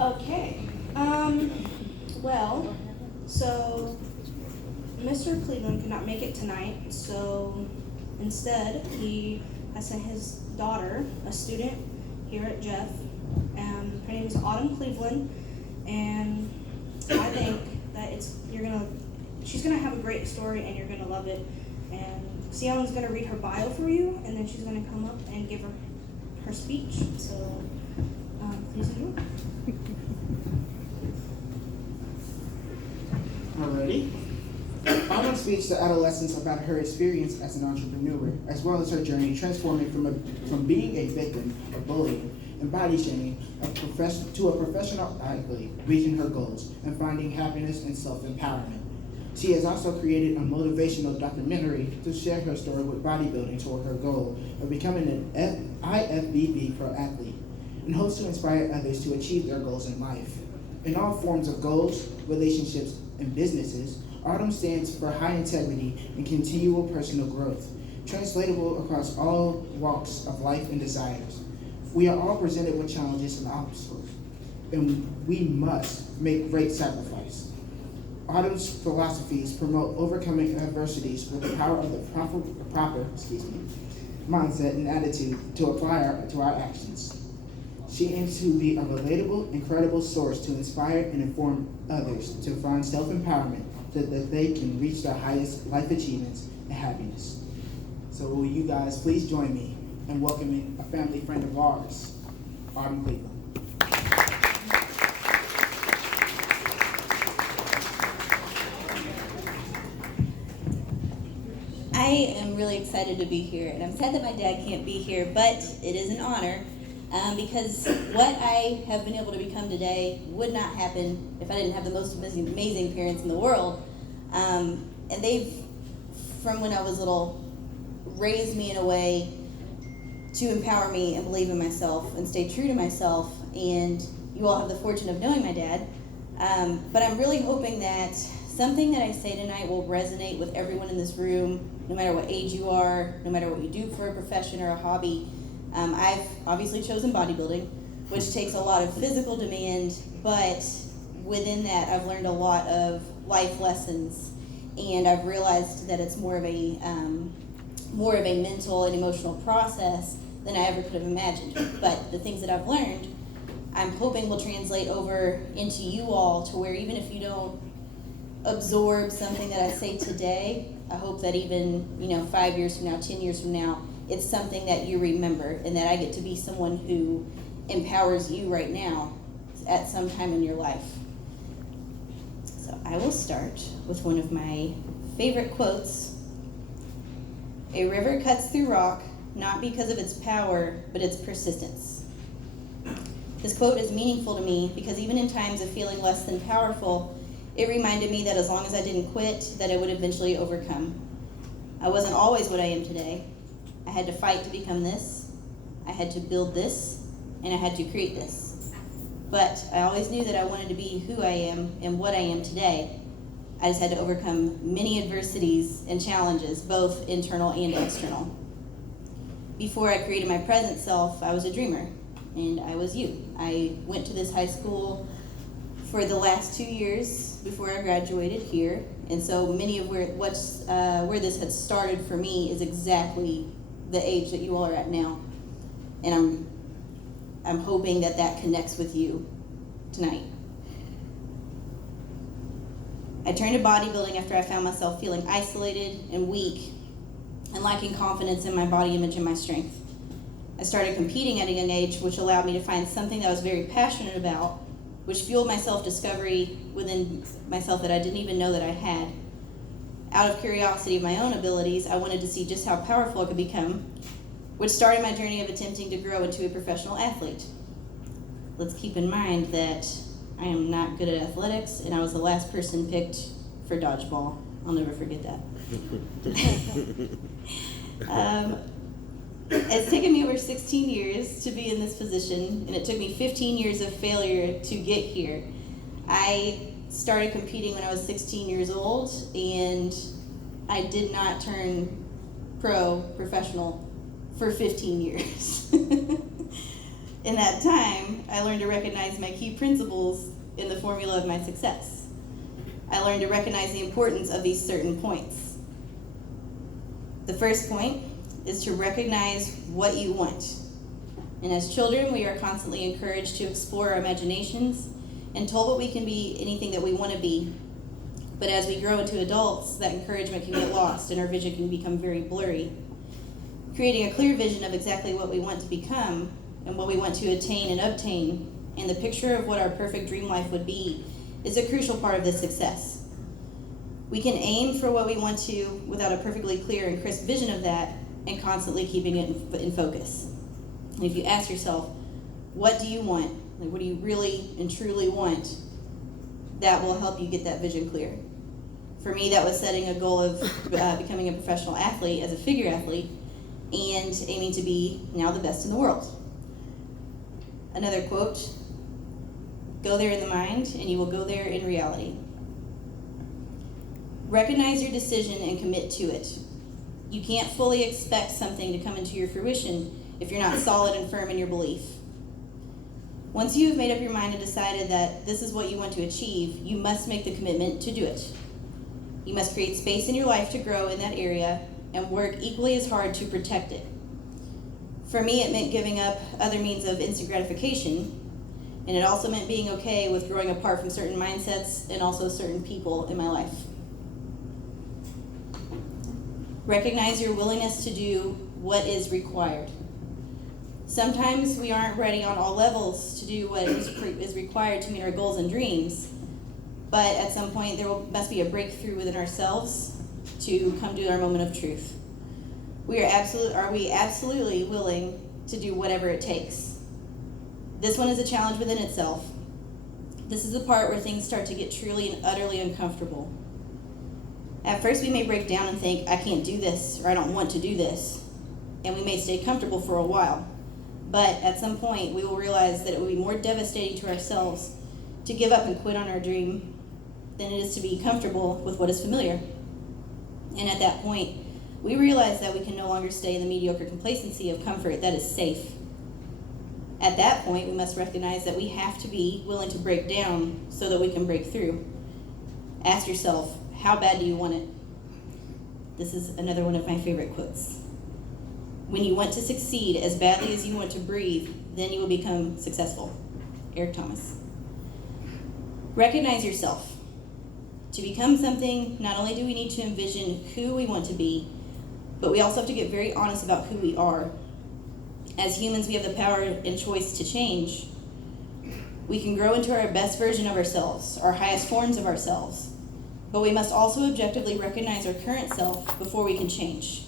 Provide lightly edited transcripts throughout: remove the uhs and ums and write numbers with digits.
Okay. Well, so Mr. Cleveland could not make it tonight, so instead he has sent his daughter, a student here at Jeff. Her name is Autumn Cleveland, and I think that she's gonna have a great story, and you're gonna love it. And Sienna's gonna read her bio for you, and then she's gonna come up and give her speech. So please enjoy. Alrighty. Autumn speaks to adolescents about her experience as an entrepreneur, as well as her journey transforming from being a victim of bullying and body shaming to a professional athlete, reaching her goals and finding happiness and self-empowerment. She has also created a motivational documentary to share her story with bodybuilding toward her goal of becoming an IFBB pro athlete, and hopes to inspire others to achieve their goals in life. In all forms of goals, relationships, and businesses, Autumn stands for high integrity and continual personal growth, translatable across all walks of life and desires. We are all presented with challenges and obstacles, and we must make great sacrifice. Autumn's philosophies promote overcoming adversities with the power of the proper mindset and attitude to apply to our actions. She aims to be a relatable and credible source to inspire and inform others to find self-empowerment so that they can reach their highest life achievements and happiness. So will you guys please join me in welcoming a family friend of ours, Autumn Cleveland. I am really excited to be here, and I'm sad that my dad can't be here, but it is an honor because what I have been able to become today would not happen if I didn't have the most amazing parents in the world. And they've, from when I was little, raised me in a way to empower me and believe in myself and stay true to myself. And you all have the fortune of knowing my dad. But I'm really hoping that something that I say tonight will resonate with everyone in this room, no matter what age you are, no matter what you do for a profession or a hobby. I've obviously chosen bodybuilding, which takes a lot of physical demand, but within that I've learned a lot of life lessons, and I've realized that it's more of a mental and emotional process than I ever could have imagined. But the things that I've learned, I'm hoping will translate over into you all to where even if you don't absorb something that I say today, I hope that even 5 years from now, 10 years from now, it's something that you remember, and that I get to be someone who empowers you right now at some time in your life. So I will start with one of my favorite quotes. A river cuts through rock, not because of its power, but its persistence. This quote is meaningful to me because even in times of feeling less than powerful, it reminded me that as long as I didn't quit, that I would eventually overcome. I wasn't always what I am today. I had to fight to become this. I had to build this, and I had to create this. But I always knew that I wanted to be who I am and what I am today. I just had to overcome many adversities and challenges, both internal and external. Before I created my present self, I was a dreamer, and I was you. I went to this high school for the last 2 years before I graduated here, and so many of where this had started for me is exactly the age that you all are at now, and I'm hoping that that connects with you tonight. I turned to bodybuilding after I found myself feeling isolated and weak and lacking confidence in my body image and my strength. I started competing at a young age, which allowed me to find something that I was very passionate about, which fueled my self-discovery within myself that I didn't even know that I had. Out of curiosity of my own abilities, I wanted to see just how powerful I could become, which started my journey of attempting to grow into a professional athlete. Let's keep in mind that I am not good at athletics, and I was the last person picked for dodgeball. I'll never forget that. It's taken me over 16 years to be in this position, and it took me 15 years of failure to get here. I started competing when I was 16 years old, and I did not turn professional for 15 years. In that time, I learned to recognize my key principles in the formula of my success. I learned to recognize the importance of these certain points. The first point is to recognize what you want. And as children, we are constantly encouraged to explore our imaginations and told that we can be anything that we want to be. But as we grow into adults, that encouragement can get lost and our vision can become very blurry. Creating a clear vision of exactly what we want to become and what we want to attain and obtain, and the picture of what our perfect dream life would be, is a crucial part of this success. We can aim for what we want to without a perfectly clear and crisp vision of that and constantly keeping it in focus. And if you ask yourself, what do you want? Like, what do you really and truly want? That will help you get that vision clear. For me, that was setting a goal of becoming a professional athlete as a figure athlete and aiming to be now the best in the world. Another quote, go there in the mind and you will go there in reality. Recognize your decision and commit to it. You can't fully expect something to come into your fruition if you're not solid and firm in your belief. Once you have made up your mind and decided that this is what you want to achieve, you must make the commitment to do it. You must create space in your life to grow in that area and work equally as hard to protect it. For me, it meant giving up other means of instant gratification, and it also meant being okay with growing apart from certain mindsets and also certain people in my life. Recognize your willingness to do what is required. Sometimes we aren't ready on all levels to do what is required to meet our goals and dreams, but at some point must be a breakthrough within ourselves to come to our moment of truth. Are we absolutely willing to do whatever it takes? This one is a challenge within itself. This is the part where things start to get truly and utterly uncomfortable. At first we may break down and think, I can't do this, or I don't want to do this, and we may stay comfortable for a while. But at some point, we will realize that it will be more devastating to ourselves to give up and quit on our dream than it is to be comfortable with what is familiar. And at that point, we realize that we can no longer stay in the mediocre complacency of comfort that is safe. At that point, we must recognize that we have to be willing to break down so that we can break through. Ask yourself, how bad do you want it? This is another one of my favorite quotes. When you want to succeed as badly as you want to breathe, then you will become successful. Eric Thomas. Recognize yourself. To become something, not only do we need to envision who we want to be, but we also have to get very honest about who we are. As humans, we have the power and choice to change. We can grow into our best version of ourselves, our highest forms of ourselves, but we must also objectively recognize our current self before we can change.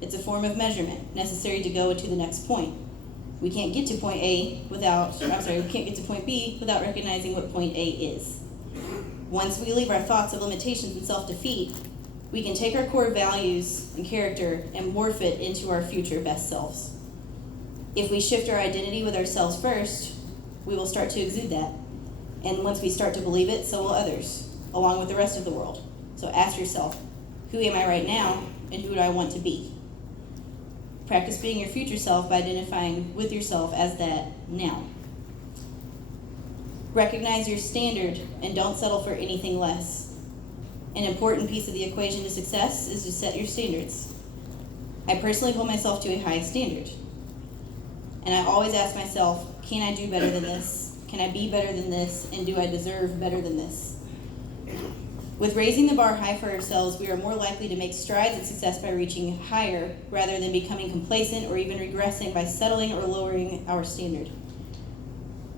It's a form of measurement necessary to go to the next point. We can't get to point A we can't get to point B without recognizing what point A is. Once we leave our thoughts of limitations and self-defeat, we can take our core values and character and morph it into our future best selves. If we shift our identity with ourselves first, we will start to exude that. And once we start to believe it, so will others, along with the rest of the world. So ask yourself, who am I right now, and who do I want to be? Practice being your future self by identifying with yourself as that now. Recognize your standard and don't settle for anything less. An important piece of the equation to success is to set your standards. I personally hold myself to a high standard. And I always ask myself, can I do better than this? Can I be better than this? And do I deserve better than this? With raising the bar high for ourselves, we are more likely to make strides in success by reaching higher rather than becoming complacent or even regressing by settling or lowering our standard.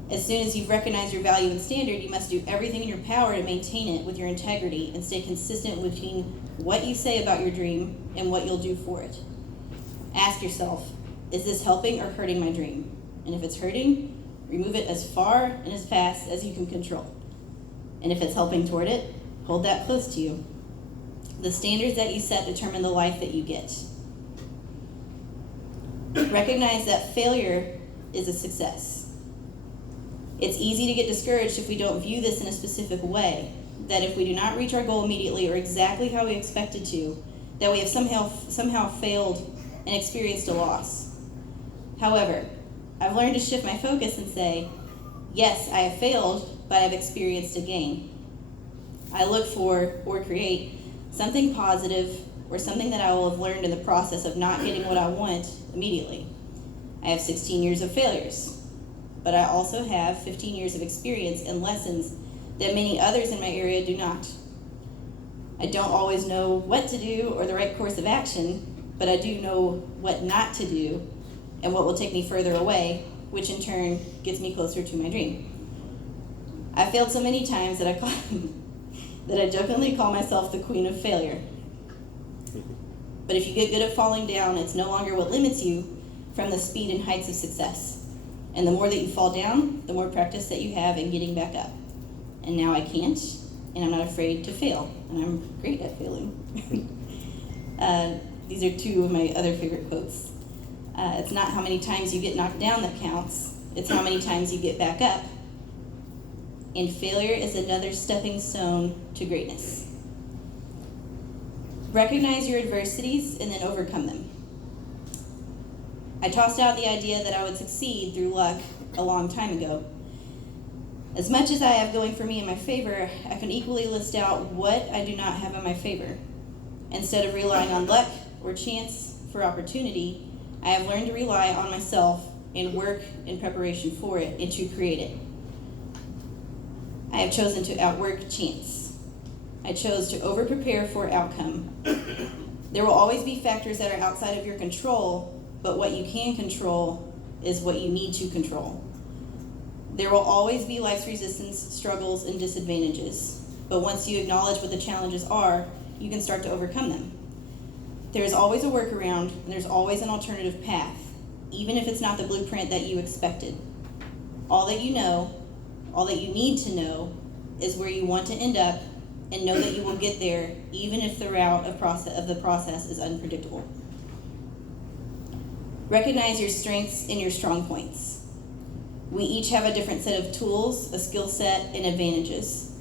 As soon as you've recognized your value and standard, you must do everything in your power to maintain it with your integrity and stay consistent between what you say about your dream and what you'll do for it. Ask yourself, is this helping or hurting my dream? And if it's hurting, remove it as far and as fast as you can control. And if it's helping toward it, hold that close to you. The standards that you set determine the life that you get. Recognize that failure is a success. It's easy to get discouraged if we don't view this in a specific way, that if we do not reach our goal immediately or exactly how we expected to, that we have somehow failed and experienced a loss. However, I've learned to shift my focus and say, yes, I have failed, but I've experienced a gain. I look for or create something positive or something that I will have learned in the process of not getting what I want immediately. I have 16 years of failures, but I also have 15 years of experience and lessons that many others in my area do not. I don't always know what to do or the right course of action, but I do know what not to do and what will take me further away, which in turn gets me closer to my dream. I failed so many times that I jokingly call myself the queen of failure. But if you get good at falling down, it's no longer what limits you from the speed and heights of success. And the more that you fall down, the more practice that you have in getting back up. And now I can't, and I'm not afraid to fail, and I'm great at failing. These are two of my other favorite quotes. It's not how many times you get knocked down that counts, it's how many times you get back up. And failure is another stepping stone to greatness. Recognize your adversities and then overcome them. I tossed out the idea that I would succeed through luck a long time ago. As much as I have going for me in my favor, I can equally list out what I do not have in my favor. Instead of relying on luck or chance for opportunity, I have learned to rely on myself and work in preparation for it and to create it. I have chosen to outwork chance. I chose to over-prepare for outcome. There will always be factors that are outside of your control, but what you can control is what you need to control. There will always be life's resistance, struggles, and disadvantages, but once you acknowledge what the challenges are, you can start to overcome them. There is always a workaround, and there's always an alternative path, even if it's not the blueprint that you expected. All that you know, all that you need to know, is where you want to end up, and know that you will get there, even if the route of the process is unpredictable. Recognize your strengths and your strong points. We each have a different set of tools, a skill set, and advantages.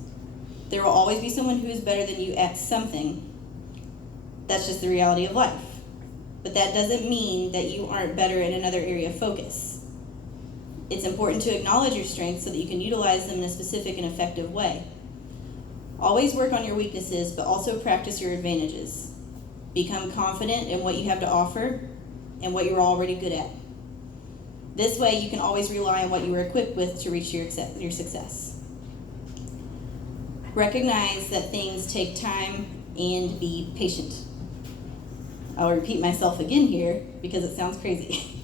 There will always be someone who is better than you at something. That's just the reality of life. But that doesn't mean that you aren't better in another area of focus. It's important to acknowledge your strengths so that you can utilize them in a specific and effective way. Always work on your weaknesses, but also practice your advantages. Become confident in what you have to offer and what you're already good at. This way, you can always rely on what you were equipped with to reach your success. Recognize that things take time and be patient. I'll repeat myself again here because it sounds crazy.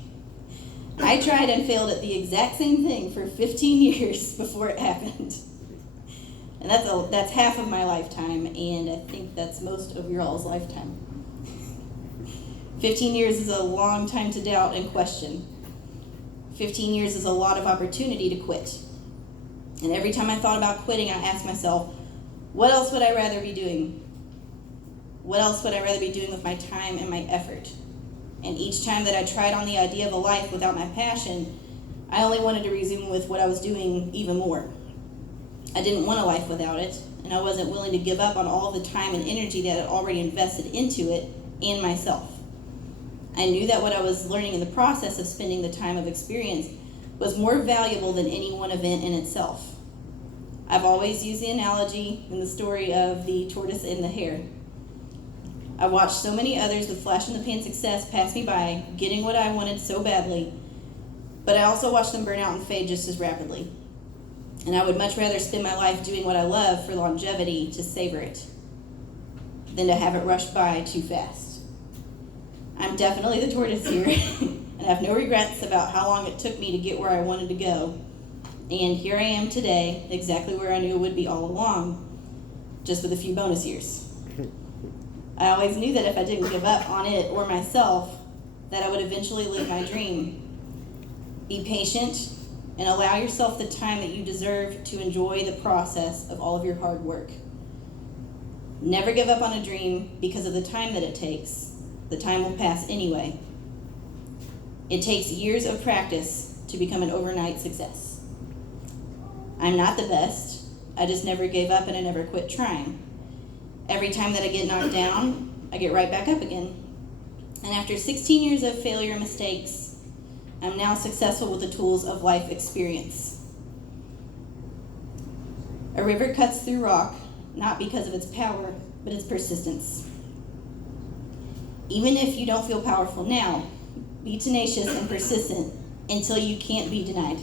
I tried and failed at the exact same thing for 15 years before it happened. And that's half of my lifetime, and I think that's most of your all's lifetime. 15 years is a long time to doubt and question. 15 years is a lot of opportunity to quit. And every time I thought about quitting, I asked myself, what else would I rather be doing? What else would I rather be doing with my time and my effort? And each time that I tried on the idea of a life without my passion, I only wanted to resume with what I was doing even more. I didn't want a life without it, and I wasn't willing to give up on all the time and energy that I had already invested into it and myself. I knew that what I was learning in the process of spending the time of experience was more valuable than any one event in itself. I've always used the analogy in the story of the tortoise and the hare. I watched so many others with flash-in-the-pan success pass me by, getting what I wanted so badly, but I also watched them burn out and fade just as rapidly. And I would much rather spend my life doing what I love for longevity to savor it than to have it rush by too fast. I'm definitely the tortoise here, and I have no regrets about how long it took me to get where I wanted to go. And here I am today, exactly where I knew it would be all along, just with a few bonus years. I always knew that if I didn't give up on it or myself, that I would eventually live my dream. Be patient and allow yourself the time that you deserve to enjoy the process of all of your hard work. Never give up on a dream because of the time that it takes. The time will pass anyway. It takes years of practice to become an overnight success. I'm not the best. I just never gave up and I never quit trying. Every time that I get knocked down, I get right back up again. And after 16 years of failure and mistakes, I'm now successful with the tools of life experience. A river cuts through rock, not because of its power, but its persistence. Even if you don't feel powerful now, be tenacious and persistent until you can't be denied.